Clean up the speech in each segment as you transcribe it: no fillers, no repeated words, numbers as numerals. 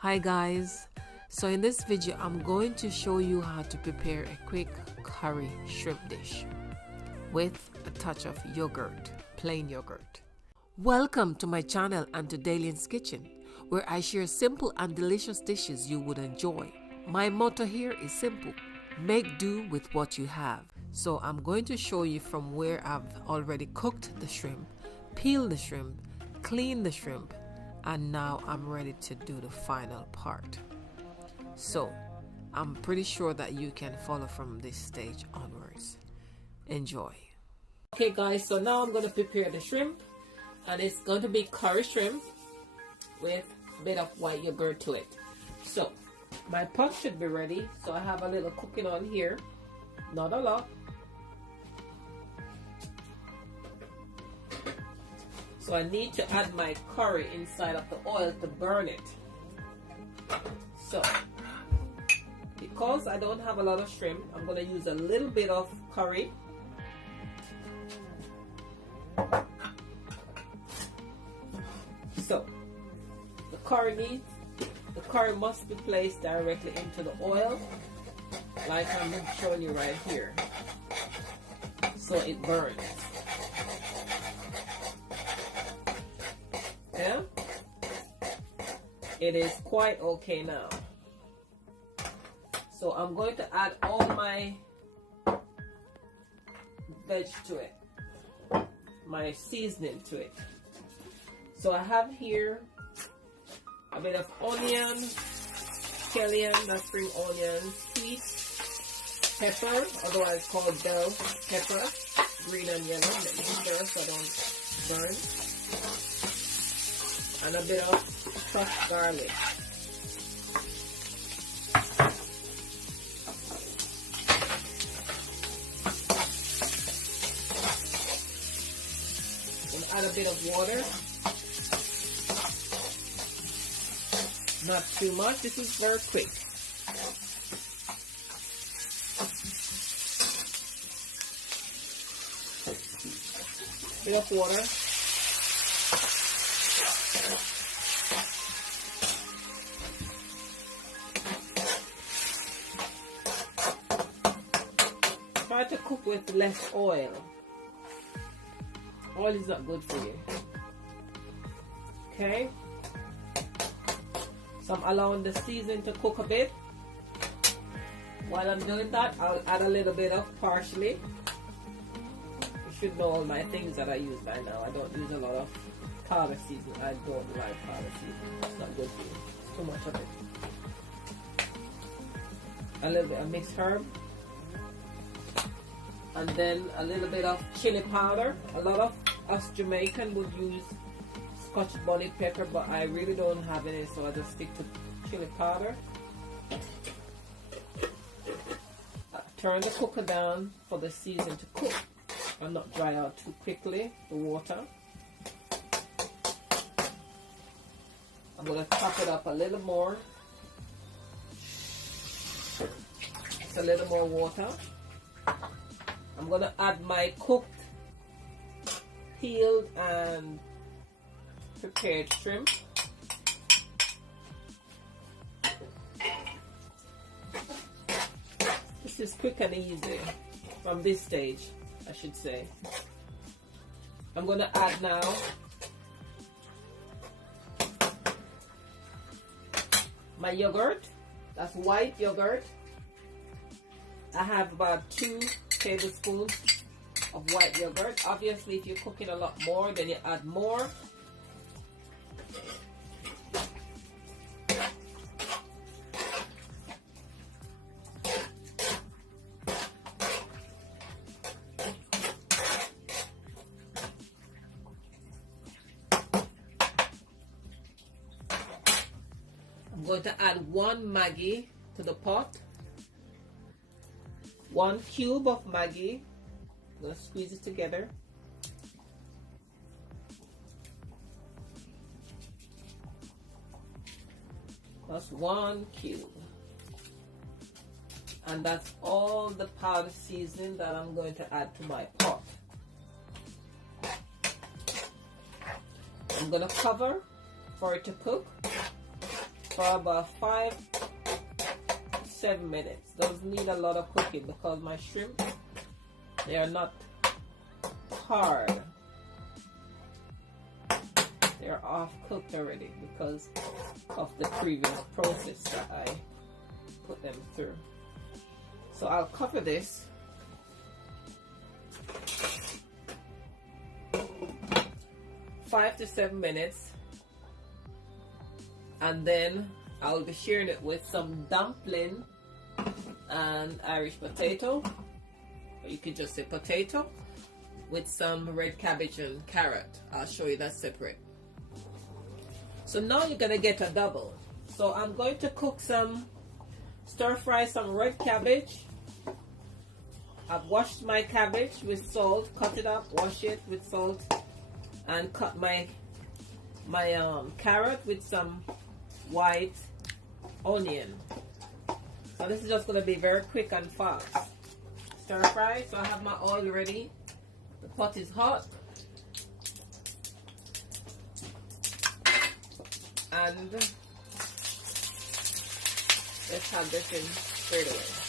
Hi guys, so in this video I'm going to show you how to prepare a quick curry shrimp dish with a touch of yogurt, plain yogurt. Welcome to my channel and to Dalian's Kitchen, where I share simple and delicious dishes you would enjoy. My motto here is simple: make do with what you have. So I'm going to show you from where I've already cooked the shrimp, peeled the shrimp, cleaned the shrimp, and now I'm ready to do the final part. So I'm pretty sure that you can follow from this stage onwards. Enjoy. Okay guys, so now I'm going to prepare the shrimp, and it's going to be curry shrimp with a bit of white yogurt to it. So my pot should be ready, so I have a little cooking on here, not a lot. So I need to add my curry inside of the oil to burn it. So, because I don't have a lot of shrimp, I'm going to use a little bit of curry. So, the curry must be placed directly into the oil, like I'm showing you right here, so it burns. Yeah, it is quite okay now. So I'm going to add all my veg to it, my seasoning to it. So I have here a bit of onion, scallion, that's spring onion, sweet pepper, otherwise called bell pepper, green and yellow. Let me stir so I don't burn. And a bit of crushed garlic. And add a bit of water. Not too much, this is very quick. Bit of water. Try to cook with less oil. Oil is not good for you. Okay. So I'm allowing the seasoning to cook a bit. While I'm doing that, I'll add a little bit of parsley. You should know all my things that I use by now. I don't use a lot of powder seasoning. I don't like powder seasoning. It's not good for you. It's too much of it. A little bit of mixed herb. And then a little bit of chili powder. A lot of us Jamaican would use Scotch bonnet pepper, but I really don't have any, so I just stick to chili powder. Turn the cooker down for the seasoning to cook and not dry out too quickly, the water. I'm going to top it up a little more. Just a little more water. I'm going to add my cooked, peeled and prepared shrimp. This is quick and easy from this stage, I should say. I'm going to add now my yogurt. That's white yogurt. I have about 2 tablespoons of white yogurt. Obviously, if you're cooking a lot more, then you add more. I'm going to add 1 Maggi to the pot. 1 cube of Maggi. I'm going to squeeze it together. That's 1 cube. And that's all the powder seasoning that I'm going to add to my pot. I'm going to cover for it to cook. for about 5-7 minutes. Doesn't need a lot of cooking because my shrimp, they are not hard. They're off cooked already because of the previous process that I put them through. So I'll cover this. 5 to 7 minutes, and then I'll be sharing it with some dumpling and Irish potato, or you could just say potato, with some red cabbage and carrot. I'll show you that separate. So now you're gonna get a double. So I'm going to cook some, stir fry some red cabbage. I've washed my cabbage with salt, cut it up, wash it with salt, and cut my carrot with some white onion. So this is just going to be very quick and fast. Stir fry. So I have my oil ready. The pot is hot. And let's have this in straight away.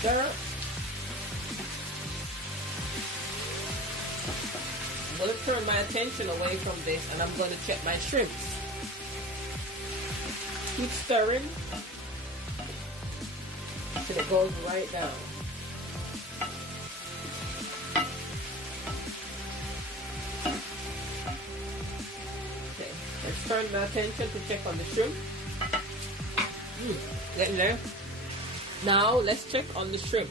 Stir. I'm going to turn my attention away from this and I'm going to check my shrimps. Keep stirring till it goes right down. Okay, let's turn my attention to check on the shrimp. Getting there. Now let's check on the shrimp.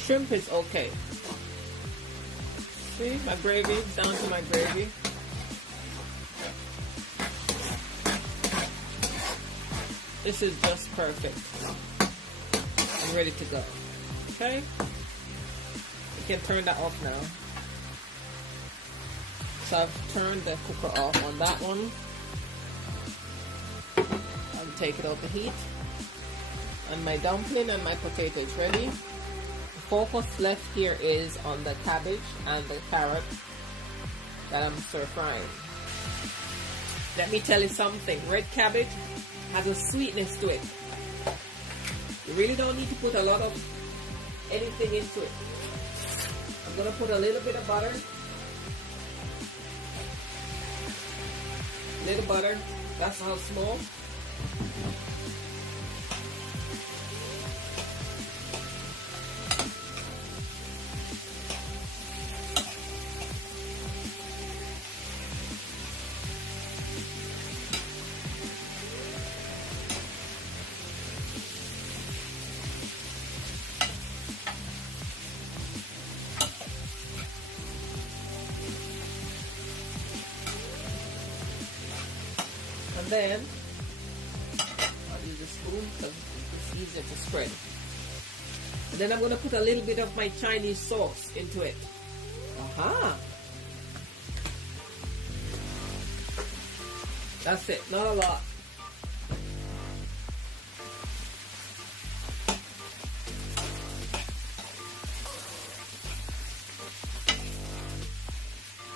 Shrimp is okay. See my gravy, down to my gravy. This is just perfect. I'm ready to go. Okay? You can turn that off now. So I've turned the cooker off on that one. I'll take it off the heat. And my dumpling and my potato is ready. The focus left here is on the cabbage and the carrot that I'm stir frying. Let me tell you something. Red cabbage has a sweetness to it. You really don't need to put a lot of anything into it. I'm going to put a little bit of butter. Little butter, that's how small. And then I'll use a spoon because it's easier to spread. And then I'm going to put a little bit of my Chinese sauce into it. Aha! That's it, not a lot.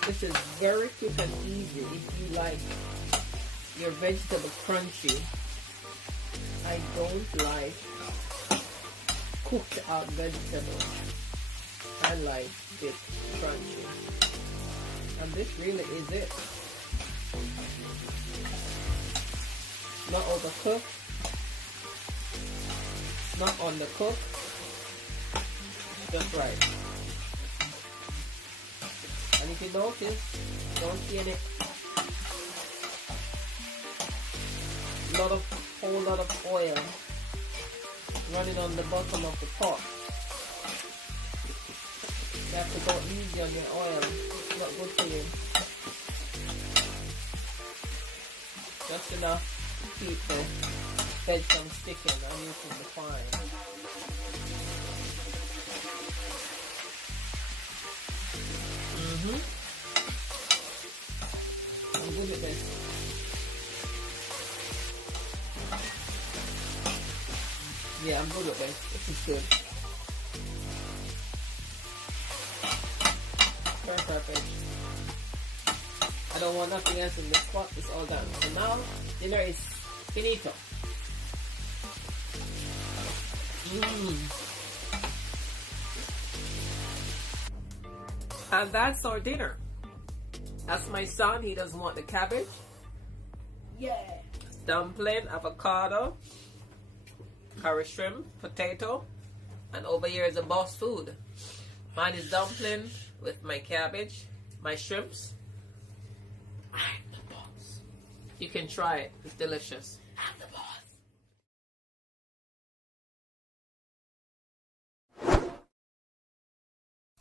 This is very quick and easy if you like your vegetable crunchy. I don't like cooked out vegetables. I like it crunchy. And this really is it. Not overcooked. Not undercooked. Just right. And if you notice, don't see any whole lot of oil running on the bottom of the pot. You have to go easy on your oil. It's not good for you. Just enough to keep the veg from sticking and you can be fine. I'm good at this. Yeah, I'm good at this. This is good. Perfect. I don't want nothing else in this pot. It's all done. So now dinner is finito. And that's our dinner. That's my son. He doesn't want the cabbage. Yeah. Dumpling, avocado, curry shrimp, potato, and over here is a boss food. Mine is dumpling with my cabbage, my shrimps. I'm the boss. You can try it. It's delicious. I'm the boss.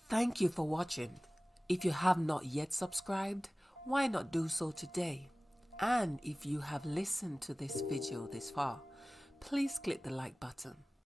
Thank you for watching. If you have not yet subscribed, why not do so today? And if you have listened to this video this far, please click the like button.